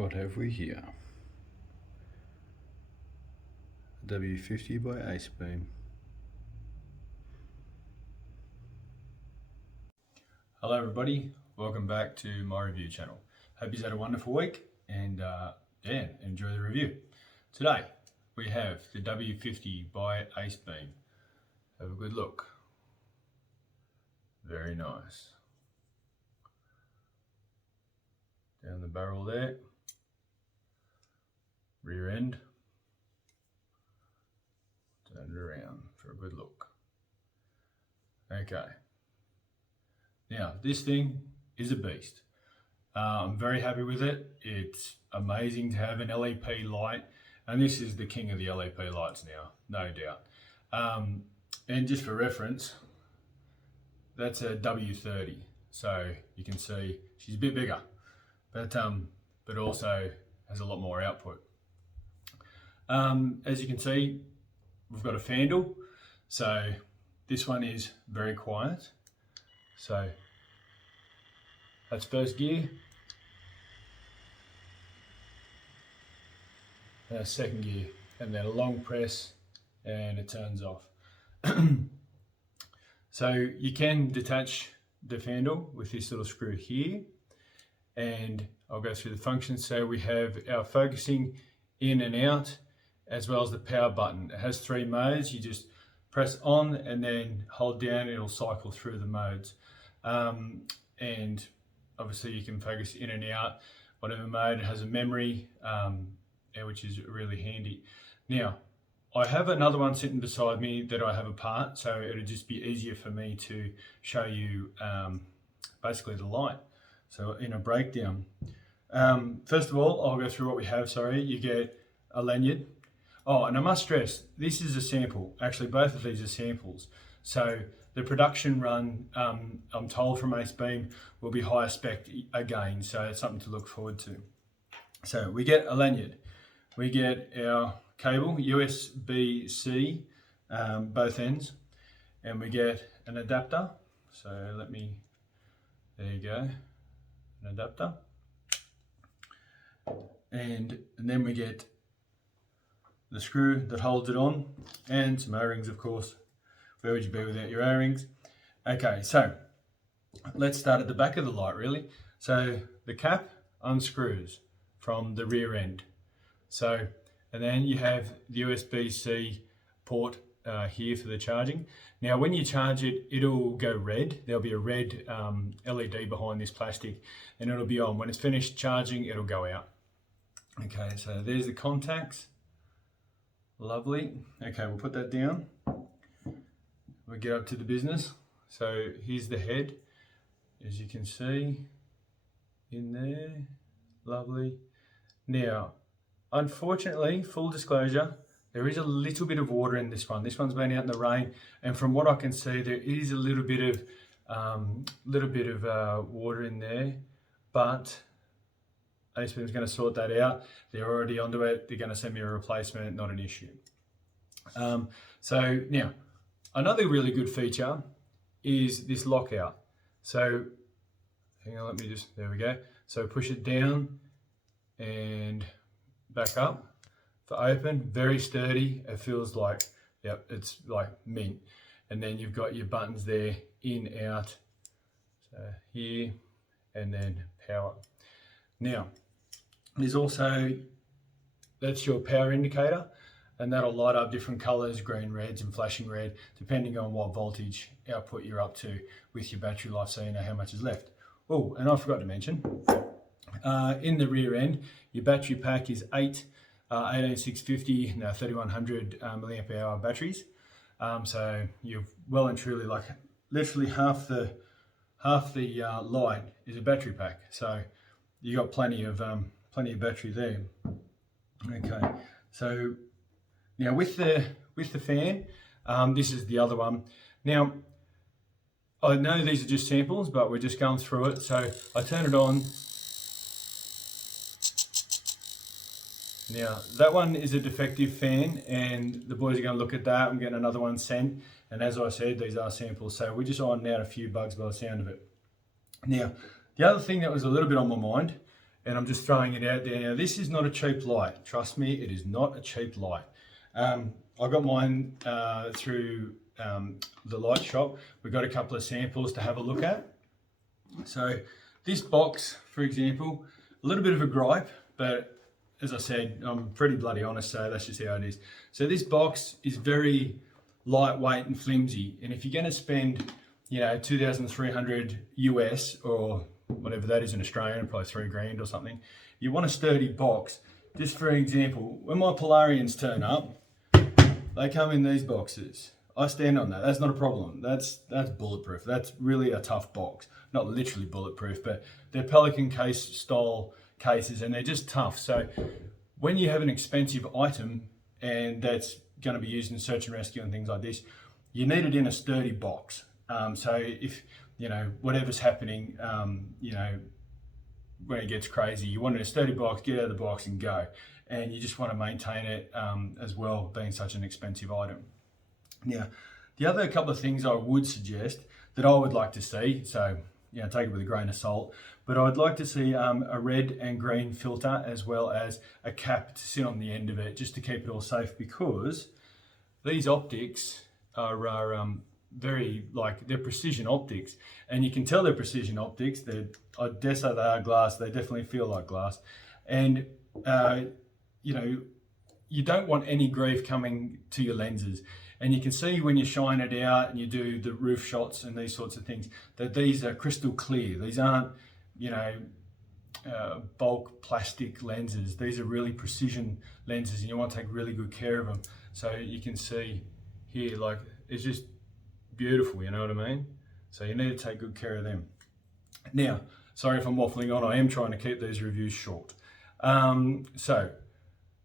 What have we here? W50 by Acebeam. Hello everybody, welcome back to my review channel. Hope you've had a wonderful week and enjoy the review. Today we have the W50 by Acebeam. Have a good look. Very nice. Down the barrel there. Rear end. Turn it around for a good look. Okay. Now this thing is a beast. I'm very happy with it. It's amazing to have an LEP light, and this is the king of the LEP lights now, no doubt. And just for reference, that's a W30, so you can see she's a bit bigger, but also has a lot more output. As you can see, we've got a handle, so this one is very quiet. So that's first gear, second gear, and then a long press and it turns off. So you can detach the handle with this little screw here, and I'll go through the functions. So we have our focusing in and out, as well as the power button. It has 3 modes. You just press on and then hold down, it'll cycle through the modes. And obviously you can focus in and out, whatever mode. It has a memory, which is really handy. Now, I have another one sitting beside me that I have apart, so it'll just be easier for me to show you basically the light. So in a breakdown, first of all, I'll go through what we have. You get a lanyard. Oh, and I must stress, this is a sample. Actually, both of these are samples. So the production run, I'm told from Acebeam, will be higher spec again, so it's something to look forward to. So we get a lanyard. We get our cable, USB-C, both ends, and we get an adapter. So there you go, an adapter. And then we get the screw that holds it on, and some O-rings, of course. Where would you be without your O-rings? Okay, so let's start at the back of the light, really. So the cap unscrews from the rear end. So, and then you have the USB-C port here for the charging. Now, when you charge it, it'll go red. There'll be a red LED behind this plastic, and it'll be on. When it's finished charging, it'll go out. Okay, so there's the contacts. Lovely. Okay, we'll put that down. We get up to the business. So here's the head, as you can see in there. Lovely. Now, unfortunately, full disclosure, there is a little bit of water in this one. This one's been out in the rain, and from what I can see, there is a little bit of water in there, but Acebeam's going to sort that out. They're already onto it. They're going to send me a replacement, not an issue. So now, another really good feature is this lockout. So hang on, there we go. So push it down and back up for open. Very sturdy. It feels like, yep, it's like mint. And then you've got your buttons there, in, out, so here, and then power. Now, there's also, that's your power indicator, and that'll light up different colors, green, reds, and flashing red, depending on what voltage output you're up to with your battery life, so you know how much is left. Oh, and I forgot to mention, in the rear end, your battery pack is 8 18650, now 3100 milliamp hour batteries. So you're well and truly, like literally half the light is a battery pack. So you got plenty of battery there. Okay, so now with the fan, this is the other one. Now I know these are just samples, but we're just going through it. So I turn it on. Now that one is a defective fan, and the boys are going to look at that. I'm getting another one sent, and as I said, these are samples, so we're just ironing out a few bugs by the sound of it. Now, the other thing that was a little bit on my mind and I'm just throwing it out there. Now, this is not a cheap light. Trust me, it is not a cheap light. I got mine through the light shop. We got a couple of samples to have a look at. So this box, for example, a little bit of a gripe, but as I said, I'm pretty bloody honest, so that's just how it is. So this box is very lightweight and flimsy, and if you're going to spend, you know, 2,300 US or whatever that is in Australian, probably $3,000 or something, you want a sturdy box. Just for example, when my Polarians turn up, they come in these boxes. I stand on that. That's not a problem. That's bulletproof. That's really a tough box. Not literally bulletproof, but they're Pelican case style cases, and they're just tough. So when you have an expensive item and that's going to be used in search and rescue and things like this, you need it in a sturdy box. So if, you know, whatever's happening, you know, when it gets crazy, you want it in a sturdy box, get out of the box and go. And you just want to maintain it as well, being such an expensive item. Now, the other couple of things I would suggest that I would like to see, so, you know, take it with a grain of salt, but I'd like to see a red and green filter as well as a cap to sit on the end of it, just to keep it all safe, because these optics are very, like, they're precision optics, and you can tell they're precision optics. I dare say they are glass. They definitely feel like glass, and you know, you don't want any grief coming to your lenses. And you can see when you shine it out and you do the roof shots and these sorts of things, that these are crystal clear. These aren't, you know, bulk plastic lenses. These are really precision lenses, and you want to take really good care of them. So you can see here, like, it's just beautiful, you know what I mean? So you need to take good care of them. Now, sorry if I'm waffling on. I am trying to keep these reviews short. So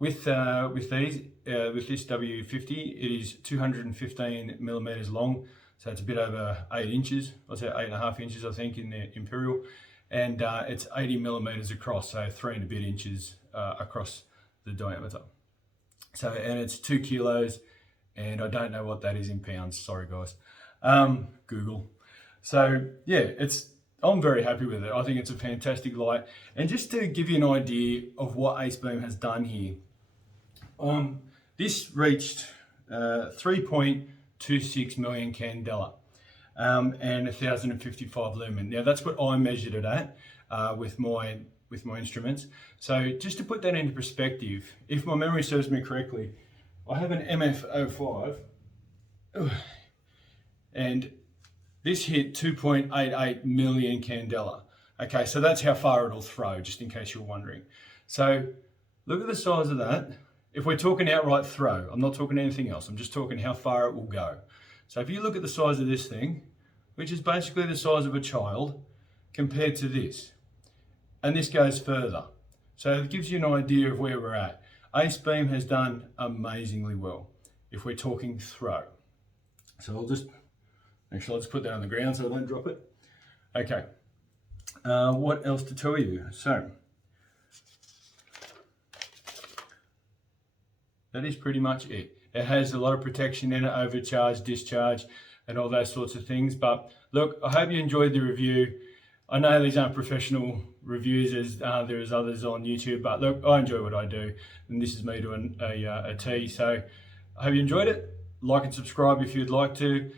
with this W50, it is 215 millimeters long, so it's a bit over 8 inches. I'd say 8.5 inches, I think, in the Imperial, and it's 80 millimeters across, so 3 and a bit inches across the diameter. So, and it's 2 kilos, and I don't know what that is in pounds. Sorry, guys. Google. So yeah, I'm very happy with it. I think it's a fantastic light. And just to give you an idea of what Acebeam has done here, this reached 3.26 million candela and 1,055 lumen. Now that's what I measured it at with my instruments. So just to put that into perspective, if my memory serves me correctly, I have an MF05 and this hit 2.88 million candela. Okay, so that's how far it'll throw, just in case you're wondering. So look at the size of that. If we're talking outright throw, I'm not talking anything else. I'm just talking how far it will go. So if you look at the size of this thing, which is basically the size of a child, compared to this, and this goes further. So it gives you an idea of where we're at. Acebeam has done amazingly well if we're talking throw. So I'll just put that on the ground so I don't drop it. Okay, what else to tell you? So that is pretty much it. It has a lot of protection in it, overcharge, discharge, and all those sorts of things. But look, I hope you enjoyed the review. I know these aren't professional reviews as there is others on YouTube, but look, I enjoy what I do, and this is me doing a tea. So I hope you enjoyed it. Like and subscribe if you'd like to.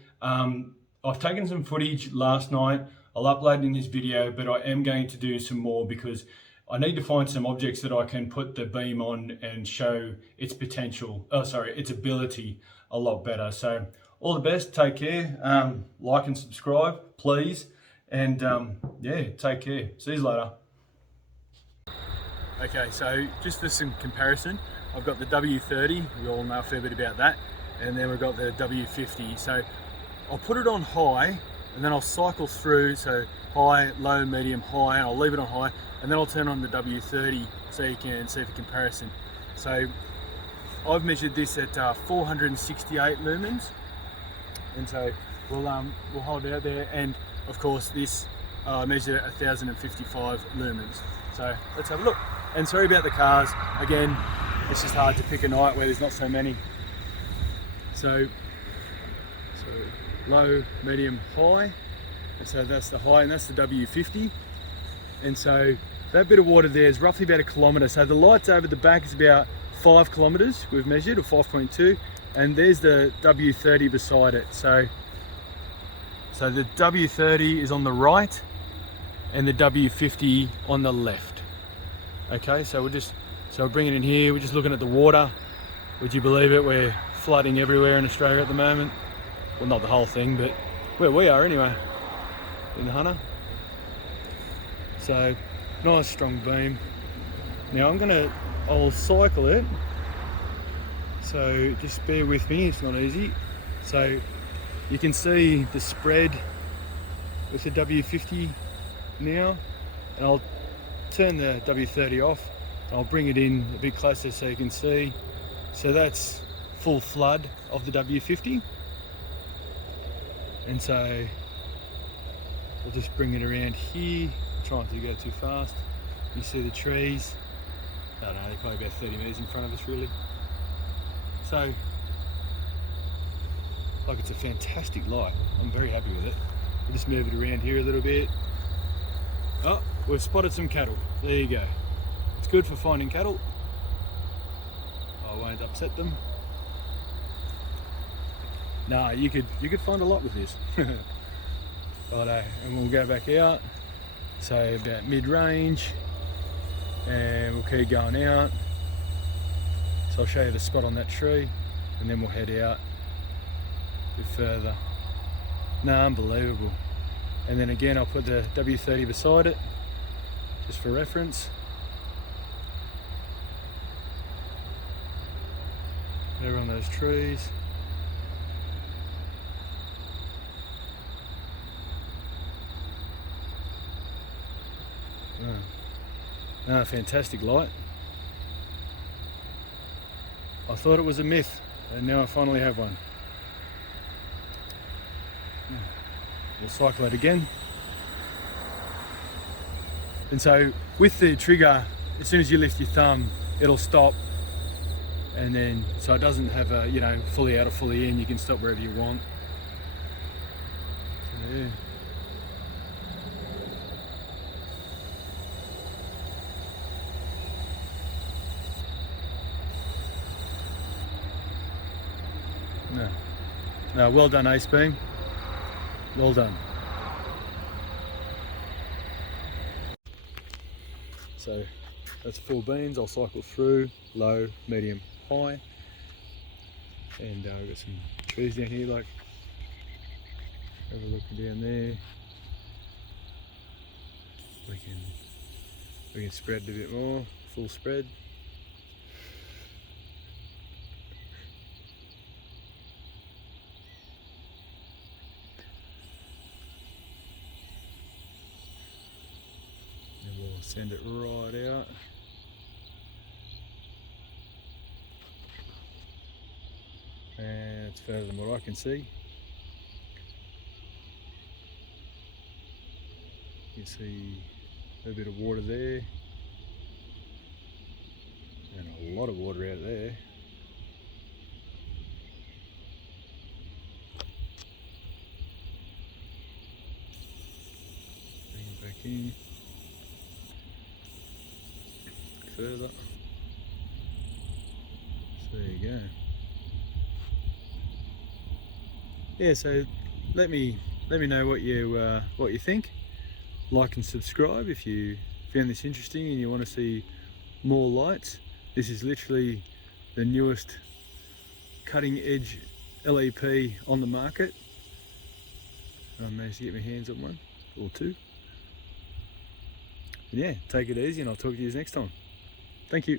I've taken some footage last night. I'll upload in this video, but I am going to do some more because I need to find some objects that I can put the beam on and show its potential, its ability a lot better. So all the best, take care, like and subscribe, please. And yeah, take care. See you later. Okay, so just for some comparison, I've got the W30, we all know a fair bit about that, and then we've got the W50. So I'll put it on high, and then I'll cycle through, so high, low, medium, high, and I'll leave it on high, and then I'll turn on the W30 so you can see the comparison. So I've measured this at 468 lumens, and so we'll hold it out there, and of course this measured at 1,055 lumens. So let's have a look. And sorry about the cars, again, it's just hard to pick a night where there's not so many. So low, medium, high, and so that's the high, and that's the W50. And so that bit of water there is roughly about 1 kilometre. So the lights over the back is about 5 kilometres we've measured, or 5.2, and there's the W30 beside it. So the W30 is on the right and the W50 on the left. Okay, so we're bringing it in here, we're just looking at the water. Would you believe it, we're flooding everywhere in Australia at the moment. Well, not the whole thing, but where we are anyway, in the Hunter. So, nice strong beam. Now I'll cycle it, so just bear with me, it's not easy. So you can see the spread with the W50 now, and I'll turn the W30 off. I'll bring it in a bit closer so you can see. So that's full flood of the W50. And so I'll just bring it around here, trying to go too fast. You see the trees. I don't know, they're probably about 30 metres in front of us really. So, like, it's a fantastic light. I'm very happy with it. We'll just move it around here a little bit. Oh, we've spotted some cattle. There you go. It's good for finding cattle. I won't upset them. Nah, you could find a lot with this. Righto, and we'll go back out. So about mid-range, and we'll keep going out. So I'll show you the spot on that tree, and then we'll head out a bit further. No, unbelievable. And then again, I'll put the W30 beside it, just for reference. There on those trees. Oh, fantastic light. I thought it was a myth, and now I finally have one. We'll cycle it again. And so with the trigger, as soon as you lift your thumb, it'll stop. And then, so it doesn't have a, you know, fully out or fully in, you can stop wherever you want. So, yeah. No, well done, Acebeam. Well done. So that's 4 beans. I'll cycle through low, medium, high, and we've got some trees down here. Like, have a look down there. We can spread a bit more, full spread. Send it right out. And it's further than what I can see. You can see a bit of water there. And a lot of water out there. Bring it back in. Further. So there you go. Yeah, so let me know what you think. Like and subscribe if you found this interesting and you want to see more lights. This is literally the newest cutting edge LEP on the market. I managed to get my hands on one or two. And yeah, take it easy, and I'll talk to you next time. Thank you.